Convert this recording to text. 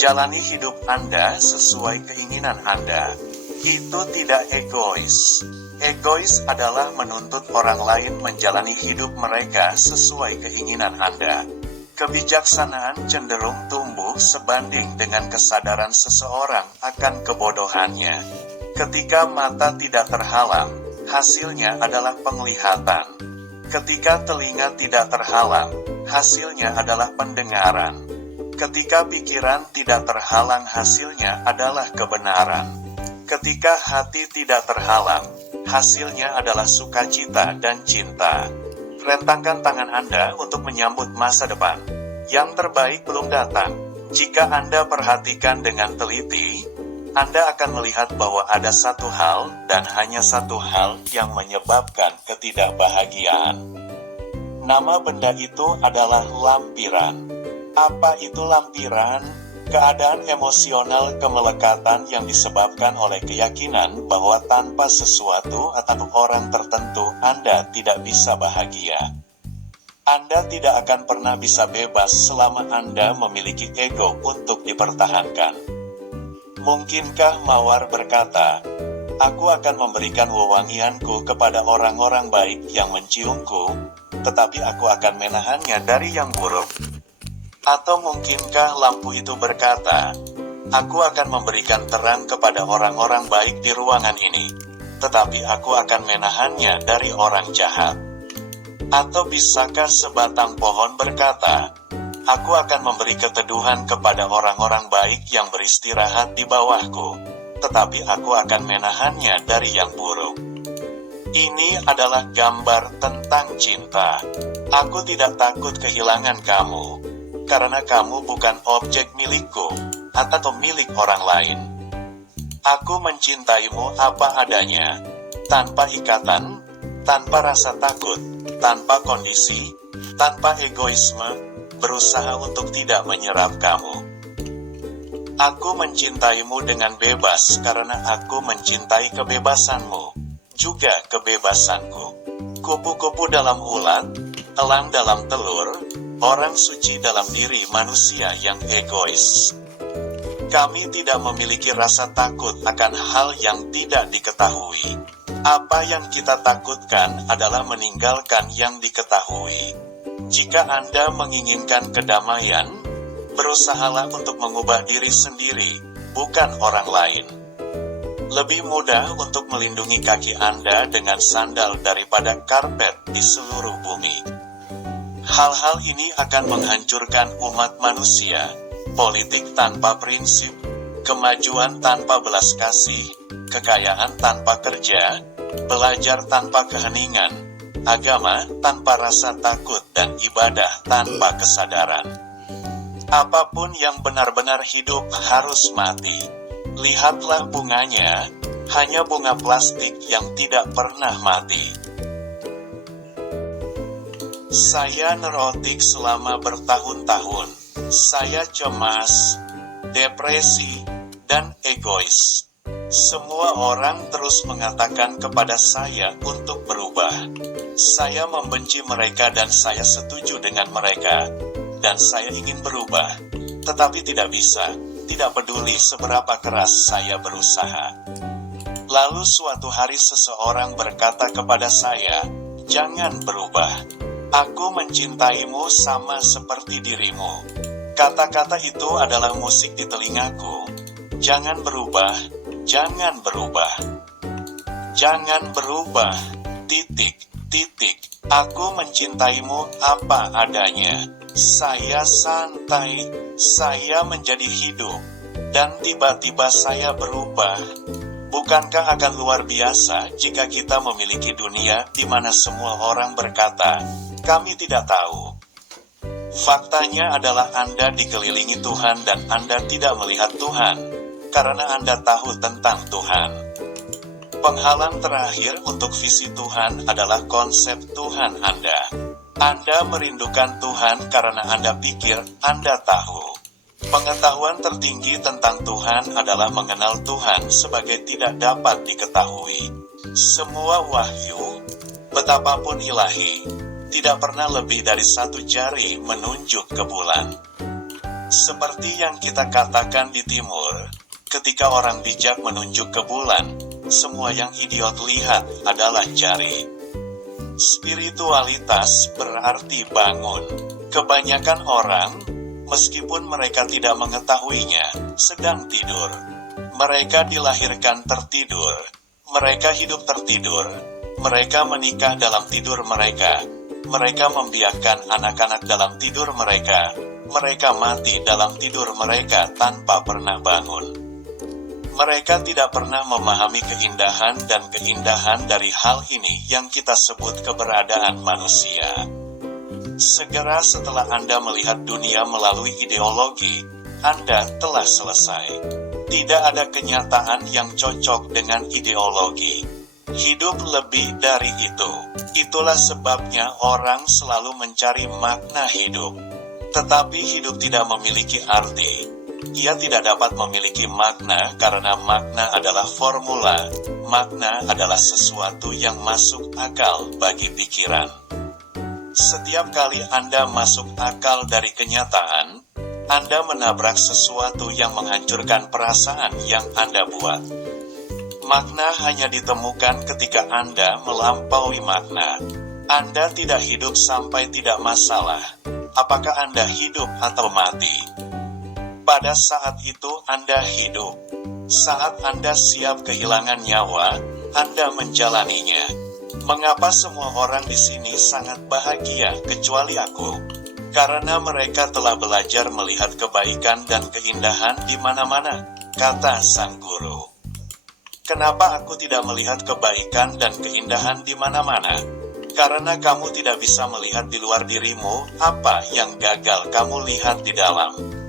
Jalani hidup Anda sesuai keinginan Anda. Itu tidak egois. Egois adalah menuntut orang lain menjalani hidup mereka sesuai keinginan Anda. Kebijaksanaan cenderung tumbuh sebanding dengan kesadaran seseorang akan kebodohannya. Ketika mata tidak terhalang, hasilnya adalah penglihatan. Ketika telinga tidak terhalang, hasilnya adalah pendengaran. Ketika pikiran tidak terhalang, hasilnya adalah kebenaran. Ketika hati tidak terhalang, hasilnya adalah sukacita dan cinta. Rentangkan tangan Anda untuk menyambut masa depan. Yang terbaik belum datang. Jika Anda perhatikan dengan teliti, Anda akan melihat bahwa ada satu hal, dan hanya satu hal, yang menyebabkan ketidakbahagiaan. Nama benda itu adalah lampiran. Apa itu lampiran? Keadaan emosional kemelekatan yang disebabkan oleh keyakinan bahwa tanpa sesuatu atau orang tertentu Anda tidak bisa bahagia. Anda tidak akan pernah bisa bebas selama Anda memiliki ego untuk dipertahankan. Mungkinkah Mawar berkata, "Aku akan memberikan wewangianku kepada orang-orang baik yang menciumku, tetapi aku akan menahannya dari yang buruk"? Atau mungkinkah lampu itu berkata, "Aku akan memberikan terang kepada orang-orang baik di ruangan ini, tetapi aku akan menahannya dari orang jahat"? Atau bisakah sebatang pohon berkata, "Aku akan memberi keteduhan kepada orang-orang baik yang beristirahat di bawahku, tetapi aku akan menahannya dari yang buruk"? Ini adalah gambar tentang cinta. Aku tidak takut kehilangan kamu, karena kamu bukan objek milikku, atau milik orang lain. Aku mencintaimu apa adanya, tanpa ikatan, tanpa rasa takut, tanpa kondisi, tanpa egoisme, berusaha untuk tidak menyerap kamu. Aku mencintaimu dengan bebas karena aku mencintai kebebasanmu, juga kebebasanku. Kupu-kupu dalam ulat, elang dalam telur, orang suci dalam diri manusia yang egois. Kami tidak memiliki rasa takut akan hal yang tidak diketahui. Apa yang kita takutkan adalah meninggalkan yang diketahui. Jika Anda menginginkan kedamaian, berusahalah untuk mengubah diri sendiri, bukan orang lain. Lebih mudah untuk melindungi kaki Anda dengan sandal daripada karpet di seluruh bumi. Hal-hal ini akan menghancurkan umat manusia. Politik tanpa prinsip, kemajuan tanpa belas kasih, kekayaan tanpa kerja, belajar tanpa keheningan, agama tanpa rasa takut, dan ibadah tanpa kesadaran. Apapun yang benar-benar hidup harus mati. Lihatlah bunganya, hanya bunga plastik yang tidak pernah mati. Saya neurotik selama bertahun-tahun. Saya cemas, depresi, dan egois. Semua orang terus mengatakan kepada saya untuk berubah. Saya membenci mereka dan saya setuju dengan mereka. Dan saya ingin berubah, tetapi tidak bisa. Tidak peduli seberapa keras saya berusaha. Lalu suatu hari seseorang berkata kepada saya, "Jangan berubah. Aku mencintaimu sama seperti dirimu." Kata-kata itu adalah musik di telingaku. Jangan berubah, jangan berubah. Jangan berubah, titik, titik. Aku mencintaimu apa adanya. Saya santai, saya menjadi hidup, dan tiba-tiba saya berubah. Bukankah akan luar biasa jika kita memiliki dunia di mana semua orang berkata, "Kami tidak tahu"? Faktanya adalah Anda dikelilingi Tuhan dan Anda tidak melihat Tuhan, karena Anda tahu tentang Tuhan. Penghalang terakhir untuk visi Tuhan adalah konsep Tuhan Anda. Anda merindukan Tuhan karena Anda pikir Anda tahu. Pengetahuan tertinggi tentang Tuhan adalah mengenal Tuhan sebagai tidak dapat diketahui. Semua wahyu, betapapun ilahi, tidak pernah lebih dari satu jari menunjuk ke bulan. Seperti yang kita katakan di timur, ketika orang bijak menunjuk ke bulan, semua yang idiot lihat adalah jari. Spiritualitas berarti bangun. Kebanyakan orang, meskipun mereka tidak mengetahuinya, sedang tidur. Mereka dilahirkan tertidur. Mereka hidup tertidur. Mereka menikah dalam tidur mereka. Mereka membiarkan anak-anak dalam tidur mereka. Mereka mati dalam tidur mereka tanpa pernah bangun. Mereka tidak pernah memahami keindahan dan keindahan dari hal ini yang kita sebut keberadaan manusia. Segera setelah Anda melihat dunia melalui ideologi, Anda telah selesai. Tidak ada kenyataan yang cocok dengan ideologi. Hidup lebih dari itu. Itulah sebabnya orang selalu mencari makna hidup. Tetapi hidup tidak memiliki arti. Ia tidak dapat memiliki makna karena makna adalah formula. Makna adalah sesuatu yang masuk akal bagi pikiran. Setiap kali Anda masuk akal dari kenyataan, Anda menabrak sesuatu yang menghancurkan perasaan yang Anda buat. Makna hanya ditemukan ketika Anda melampaui makna. Anda tidak hidup sampai tidak masalah. Apakah Anda hidup atau mati? Pada saat itu Anda hidup. Saat Anda siap kehilangan nyawa, Anda menjalaninya. Mengapa semua orang di sini sangat bahagia kecuali aku? Karena mereka telah belajar melihat kebaikan dan keindahan di mana-mana, kata sang guru. Kenapa aku tidak melihat kebaikan dan keindahan di mana-mana? Karena kamu tidak bisa melihat di luar dirimu apa yang gagal kamu lihat di dalam.